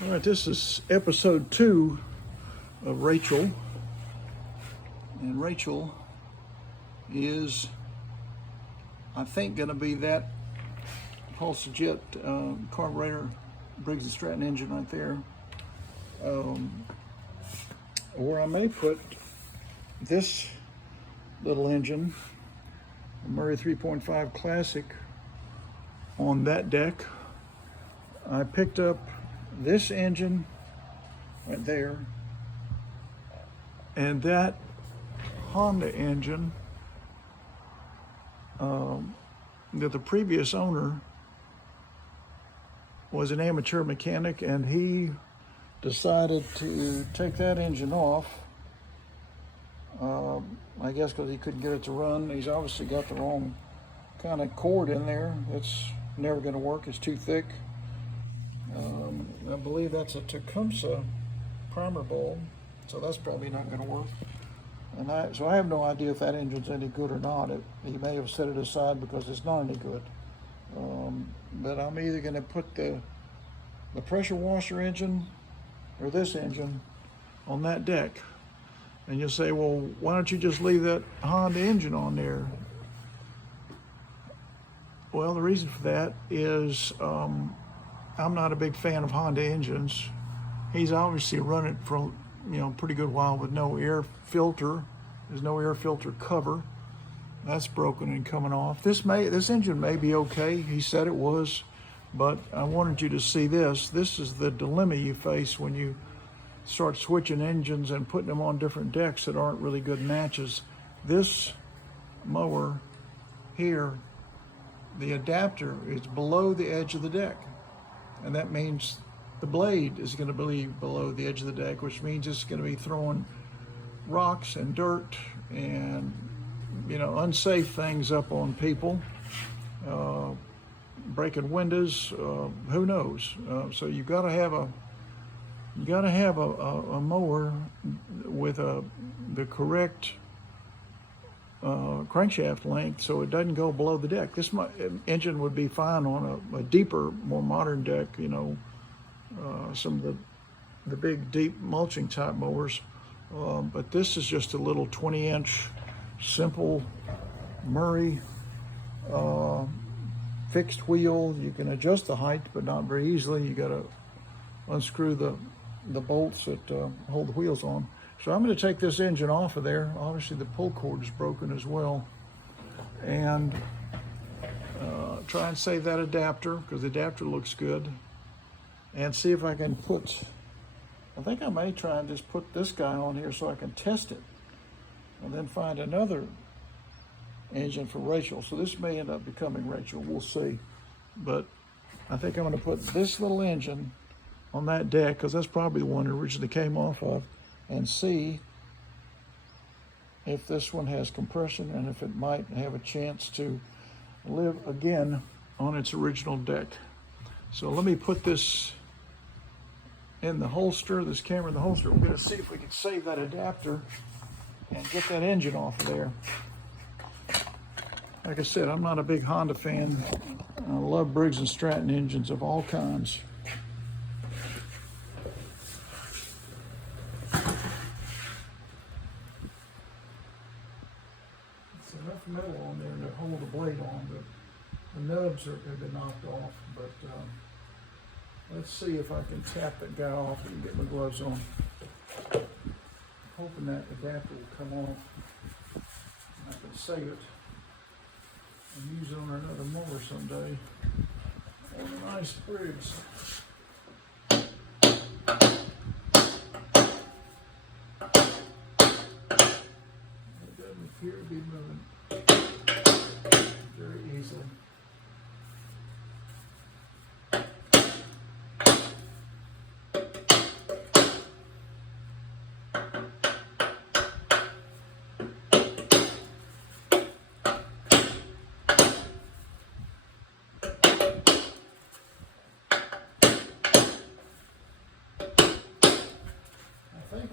All right, this is episode 2 of Rachel. And Rachel is, I think, going to be that pulse jet carburetor Briggs and Stratton engine right there. Or I may put this little engine, a Murray 3.5 Classic, on that deck. I picked up this engine right there and that Honda engine that the previous owner was an amateur mechanic, and he decided to take that engine off, I guess because he couldn't get it to run. He's obviously got the wrong kind of cord in there. It's never going to work. It's too thick. I believe that's a Tecumseh primer bulb, so that's probably not going to work. And so I have no idea if that engine's any good or not. He may have set it aside because it's not any good. But I'm either going to put the pressure washer engine or this engine on that deck. And you'll say, well, why don't you just leave that Honda engine on there? Well, the reason for that is I'm not a big fan of Honda engines. He's obviously run it for a pretty good while with no air filter. There's no air filter cover. That's broken and coming off. This engine may be okay. He said it was, but I wanted you to see this. This is the dilemma you face when you start switching engines and putting them on different decks that aren't really good matches. This mower here, the adapter is below the edge of the deck. And that means the blade is going to be below the edge of the deck, which means it's going to be throwing rocks and dirt and unsafe things up on people, breaking windows, who knows. So you've got to have a mower with the correct crankshaft length so it doesn't go below the deck. This engine would be fine on a deeper, more modern deck, some of the big deep mulching type mowers, but this is just a little 20-inch simple Murray fixed wheel. You can adjust the height, but not very easily. You got to unscrew the bolts that hold the wheels on. So I'm going to take this engine off of there. Obviously the pull cord is broken as well, and try and save that adapter because the adapter looks good, and see if I can I think I may try and just put this guy on here so I can test it, and then find another engine for Rachel. So this may end up becoming Rachel, we'll see. But I think I'm going to put this little engine on that deck because that's probably the one it originally came off of, and see if this one has compression and if it might have a chance to live again on its original deck. So let me put this in the holster, this camera in the holster. We're going to see if we can save that adapter and get that engine off of there. Like I said, I'm not a big Honda fan. I love Briggs and Stratton engines of all kinds. It's enough metal on there to hold the blade on, but the nubs have been knocked off. But let's see if I can tap that guy off and get my gloves on. Hoping that adapter will come off and I can save it and use it on another mower someday. On a nice Briggs. It doesn't appear to be moving very easily.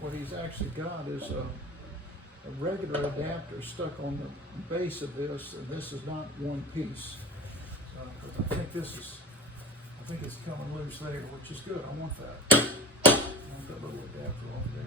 What he's actually got is a regular adapter stuck on the base of this, and this is not one piece. I think this is I think it's coming loose there, which is good. I want that. I want that little adapter off there.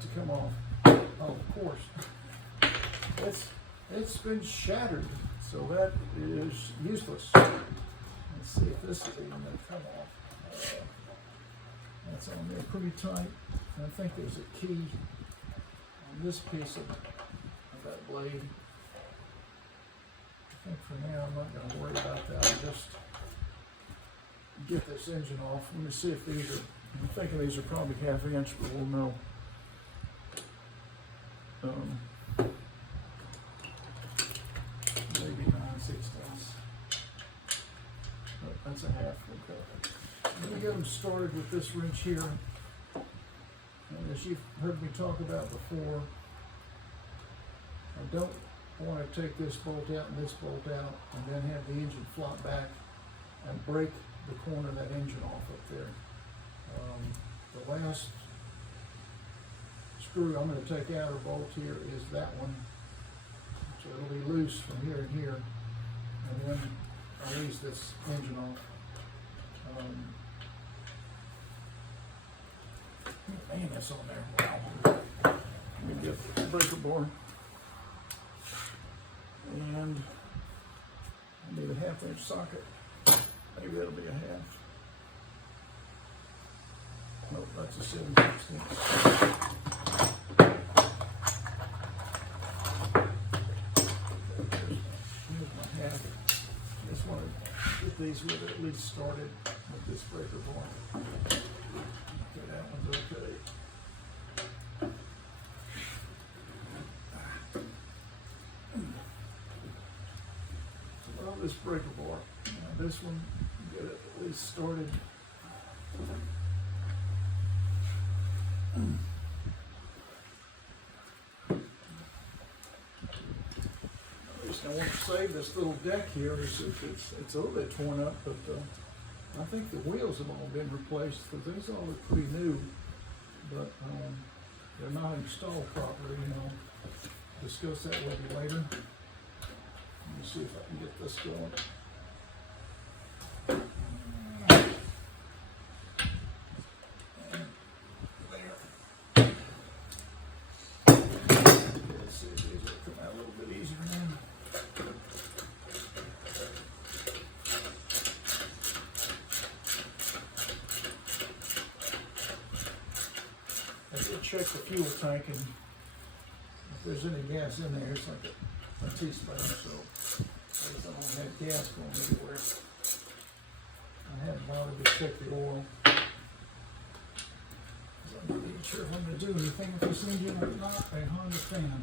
To come off. Oh, of course. It's been shattered, so that is useless. Let's see if this is even going to come off. That's on there pretty tight. And I think there's a key on this piece of that blade. I think for now I'm not going to worry about that. I'll just get this engine off. Let me see if these are, I'm thinking these are probably 1/2 inch, but we'll know. Maybe 9/16. But that's a 1/2. Okay. Let me get them started with this wrench here. And as you've heard me talk about before, I don't want to take this bolt out and this bolt out and then have the engine flop back and break the corner of that engine off up there. The last screw I'm going to take out or bolt here is that one, so it'll be loose from here and here, and then I'll ease this engine off. Man, that's on there. Wow. Let me get the breaker bar, and I need a 1/2 inch socket. Maybe that'll be a 1/2. Nope, that's a 7/16. These would at least started with this breaker bar. Okay, that one's okay. Well, this breaker bar. Now this one, get it at least started. I want to save this little deck here. It's a little bit torn up, but I think the wheels have all been replaced because these all look pretty new, but they're not installed properly. I'll discuss that with you later. Let me see if I can get this going. Let's see if these will come out a little bit easier now. Check the fuel tank, and if there's any gas in there, it's like a teaspoon, so I don't have gas going anywhere. I haven't bothered to check the oil. I'm not even sure if I'm going to do anything with this engine or not. A Honda fan.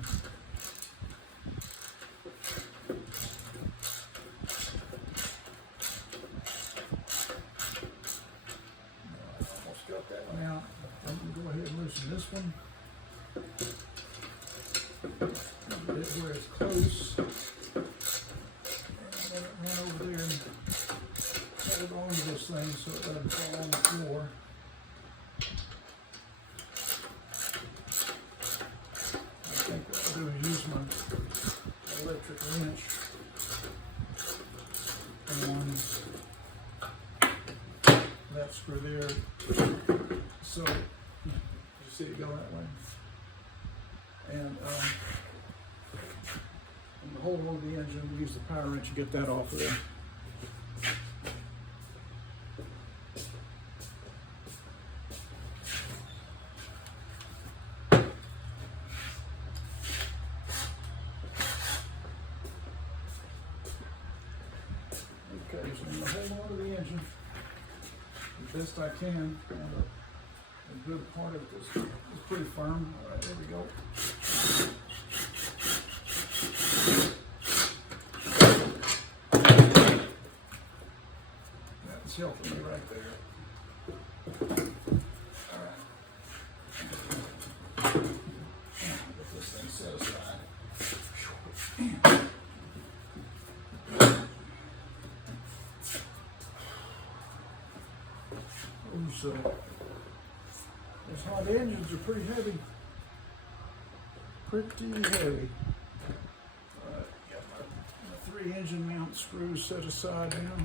Almost got that one out. I'm going to go ahead and loosen this one. Get it where it's close. And let it run over there and hold on to this thing so it doesn't fall on the floor. I think what I'll do is use my electric wrench on that screw. screw there. So you see it go that way. And to hold on to the engine, use the power wrench and get that off of there. Okay, so I'm going to hold on to the engine as best I can. A good part of this is pretty firm. All right, there we go. That's helping me right there. All right. Get this thing set aside. So those hot engines are pretty heavy. Pretty heavy. Got my 3 engine mount screws set aside now.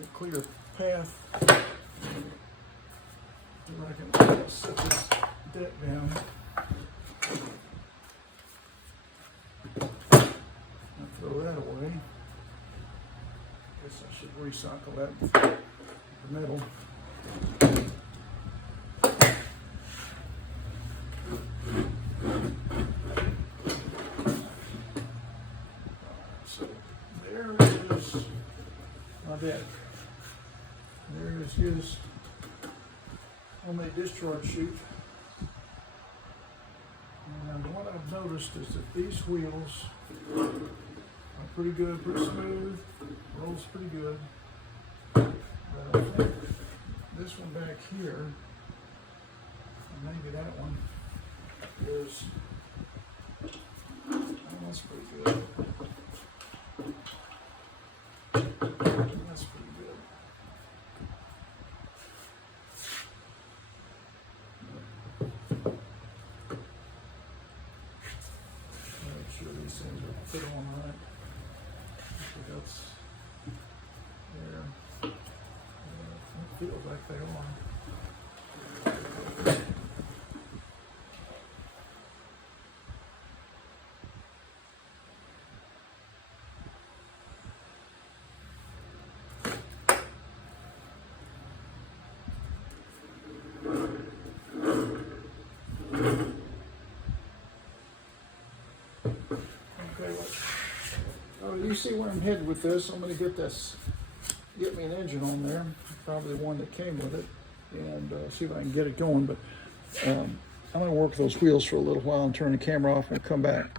A clear path. So I can set this deck down. I'll throw that away. Guess I should recycle that the metal. So there is my deck. There is his homemade discharge chute. And what I've noticed is that these wheels are pretty good, pretty smooth, rolls pretty good. But I think this one back here, and maybe that one, is, oh, that's pretty good. That's pretty good. Make sure these things are fit on right. That's there. It feels like they are. Okay, well, you see where I'm headed with this. I'm going to get me an engine on there, probably the one that came with it, and see if I can get it going. But I'm going to work those wheels for a little while and turn the camera off and come back.